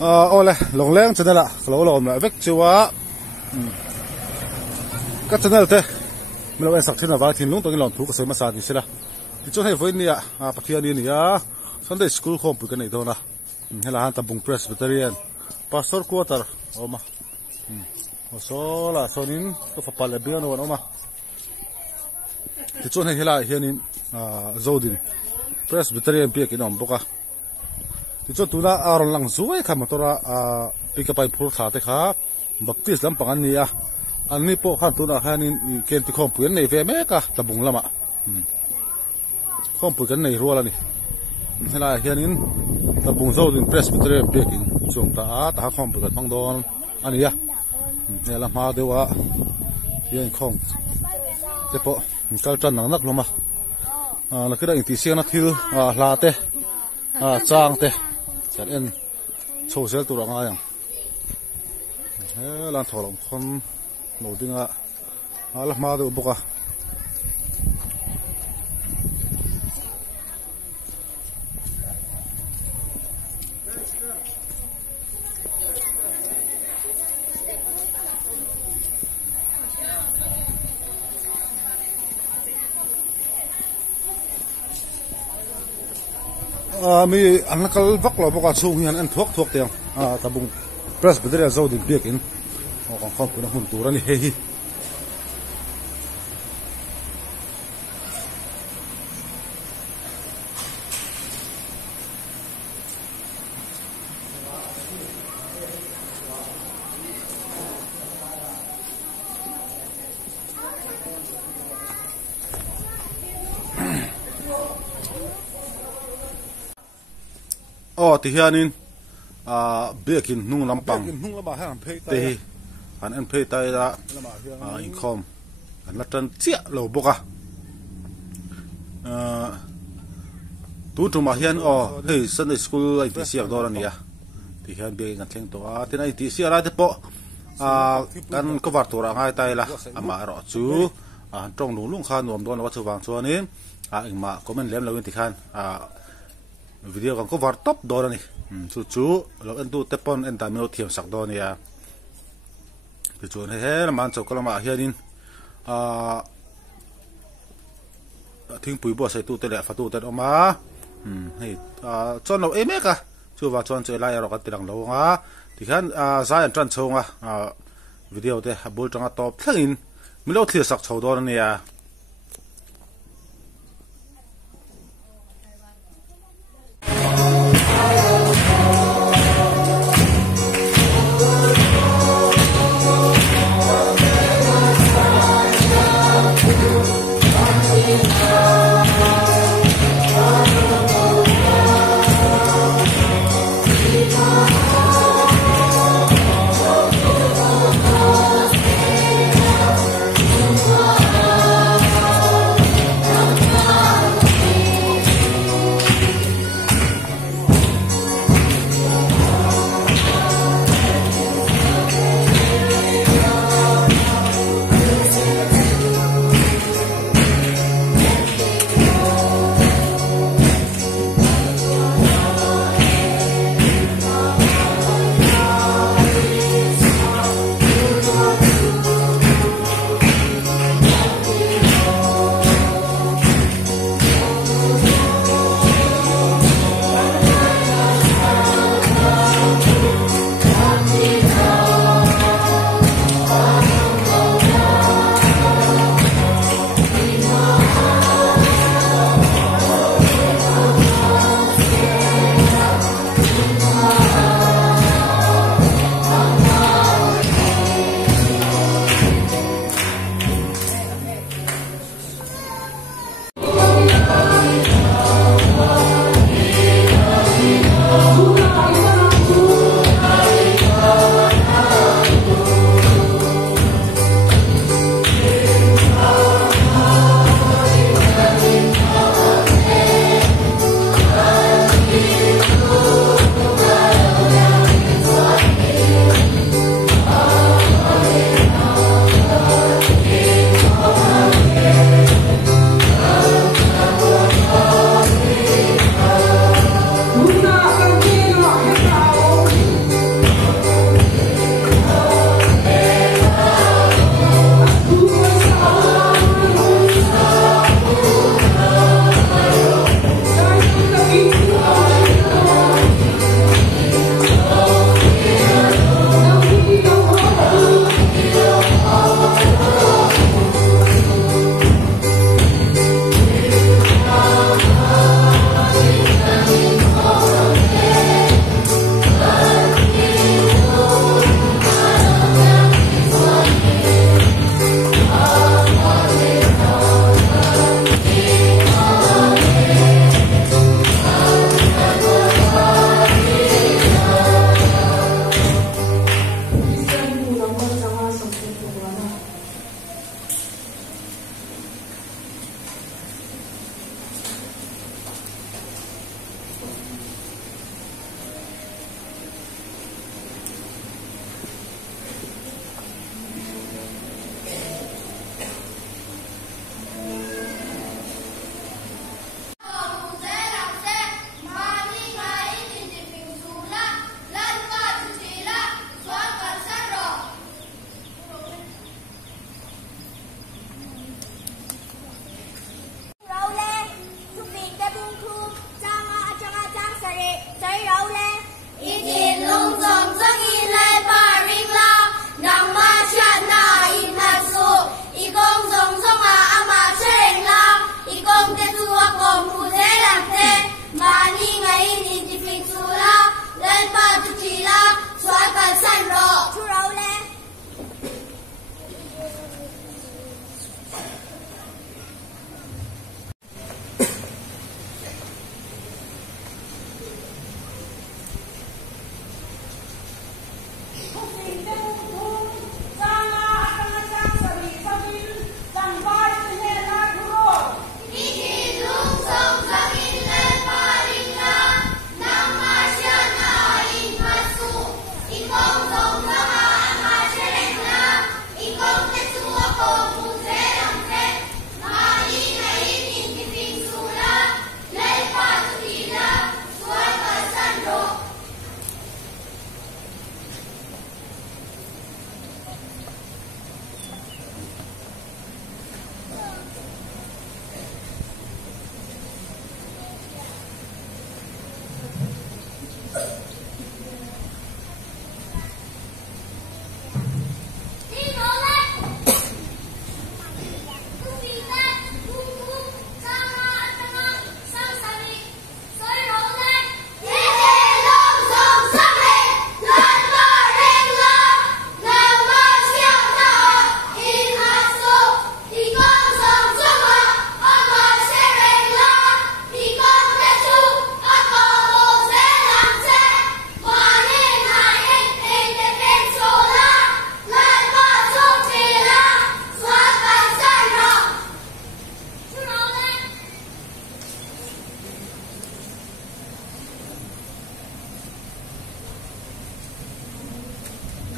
ole long leng channel la lo lom la vek chuwa ka channel te mi lo en sak thina wa thin lung tong lom thu ka se ma sa ni sela ti chu hei voin nia pathian ni ya Sunday school khom pu ka nei dona hela han tabung Presbyterian pastor quarter oma sola sonin ko fa pal bian won oma ti chu hei hela hianin zodin Presbyterian pe ki nom boka ti chu tuna aron lang zuai kha motora pika pai phur tha te kha baptist lam pangan nia anni po khan tuna hanin ken ti khom puan nei ve me ka tabung lama khom pu kan nei ruala ni hela hianin tabung zodin Presbyterian pe ki chung ta khom pu kan pangdon ania hela ma dewa hian khong te po kal tan nang nak loma la kira in ti siang na thil hla te chang te chan en chosel tu ranga yang lan tholom khon no dinga ala ma de boka mi anakal vak lo boka chung hian an thuak te tabung Presbyterian zodin biakin kon khom puna hun tur ani hei ti hianin biakin nung lampang te an an phei tai da in khom an la tan chia lo boka tu tu ma hian hei Sunday school ai ti siak dor ania ti hian be ngan thleng to tin ai ti sia ra te po kan cover to ra ngai tai la ama ro chu tong nu lung khan nom don wa chu wang chuanin ingma comment lem lo in ti khan video kan cover top dor ani chu lo en tu te pon en ta mi thiam sak do nia ti chuan he man chok kalama hianin thing pui bo sai tu te le fa tu te oma hei chon lo eme ka chu wa chon che lai ro ka tirang lo nga ti khan za en tran chonga video te bul tanga top thlangin mi lo thlir sak chho do nia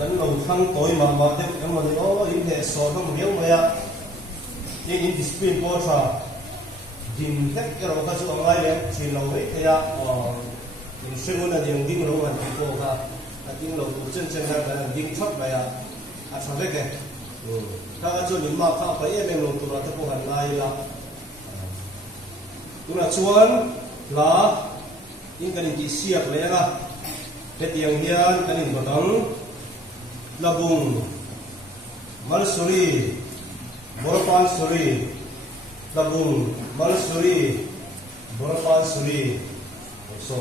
kan lo thang toy ma te amani o in he so thang riau maya in discipline po tha din tek ero ka chu angai le chi lo re ya in sengona ding ding lo an ko ka ating lo tu chen chen ha ding thot ba ya a sa ve ke ka chu ni ma ka pa em lo tu ra ta ko han lai la tu na chuan la in kan ki siak le ga te tiang hian kan in bodang labung malsuri borpan suri labung malsuri borpan suri so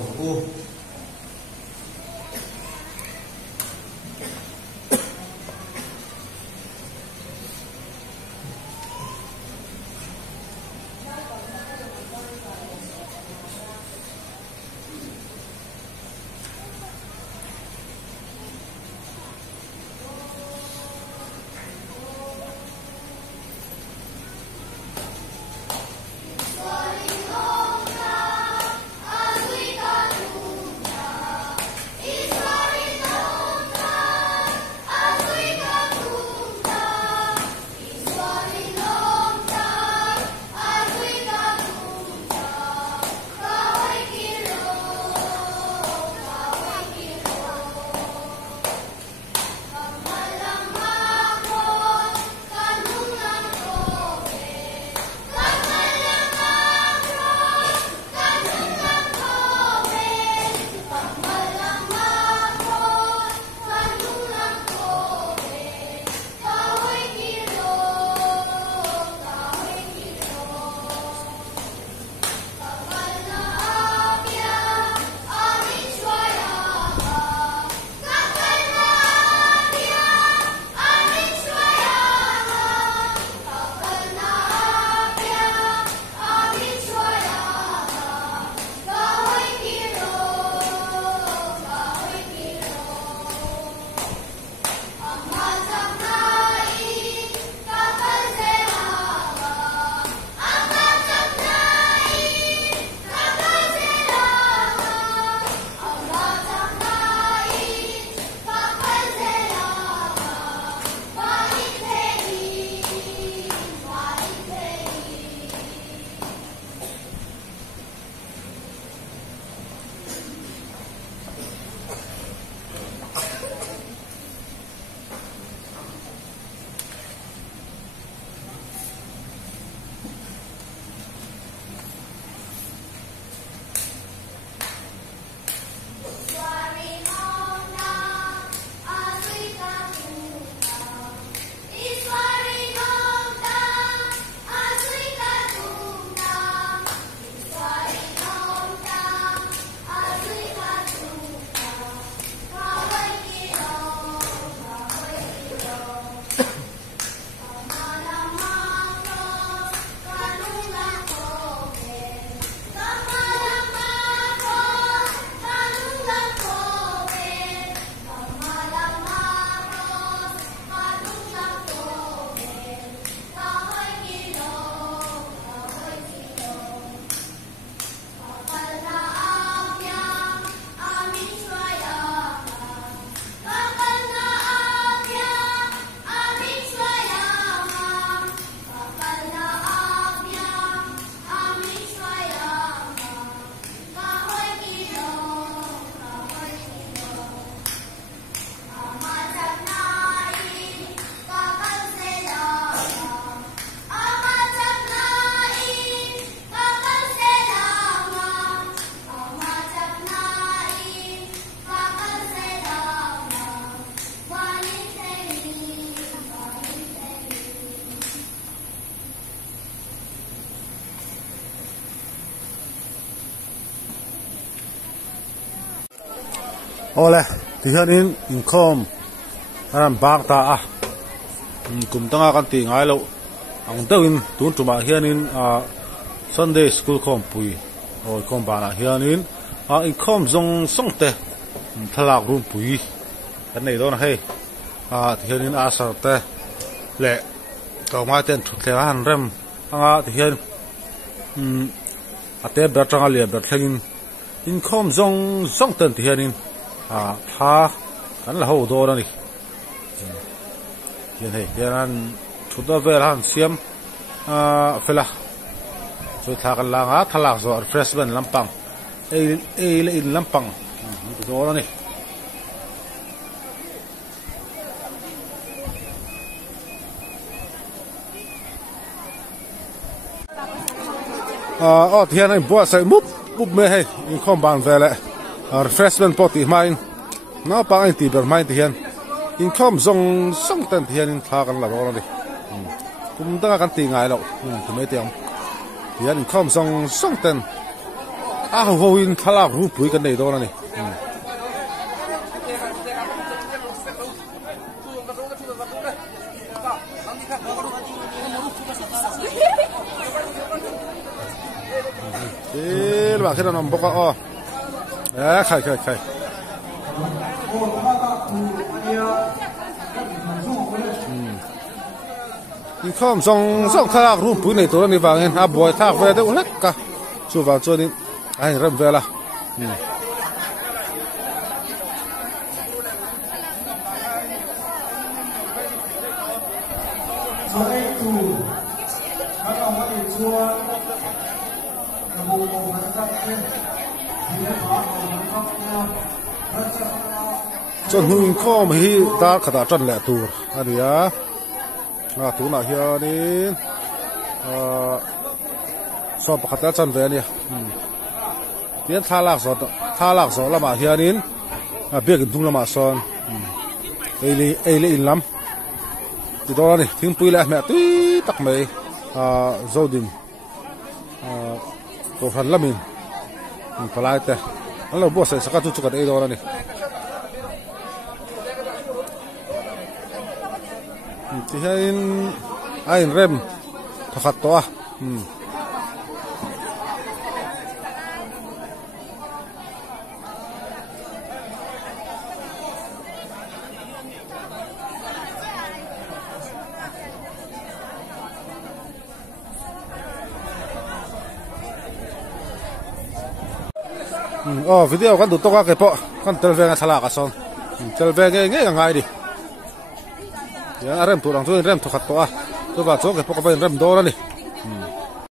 ole tihanin inkom aran bak ta a kum tanga kan ti ngai lo ang deuin tun tuma hianin Sunday school kom pui oi kom bana hianin inkom zong songte thalak rum pui kan nei don he tihanin asar te le to ma ten thutle han rem anga tihan ate bertanga le berthlengin inkom zong songten tihanin tha kan la ho do na ni hian he hian thuda vel han siam fela so tha kan langa thalak zo refreshment lampang le in lampang do na ni hian ai bua sai mup me he in khom ban vele refreshment poti main na pa ai ti ber main ti hian in khom zong song tan hian in tha kan la ro ni kum da kan ti ngai lo tu me tiam hian in khom zong song tan ho in thala ru pui kan nei do na ni ba khi nam boka khai in khom song thalak ru pui nei to ni wangin a boy thak ve de ulak ka chu wa choni ai ram vela chon hung khom hi ta khata tran le tur aria tu na hianin so pakhata chan ve ni tian thalak zo lama hianin bek dung lama son ele in lam ti do ni thing pui la me ti tak mai zodin to han lamin palai te alo bo sai saka chu kan e do ni ti hain ai rem thakhat to video kan tu to ka ke po kan telve nga thala ka son telve nge ngai di ya rem tu rang tu rem to khat to ba cho ke po ka ben rem do ra ni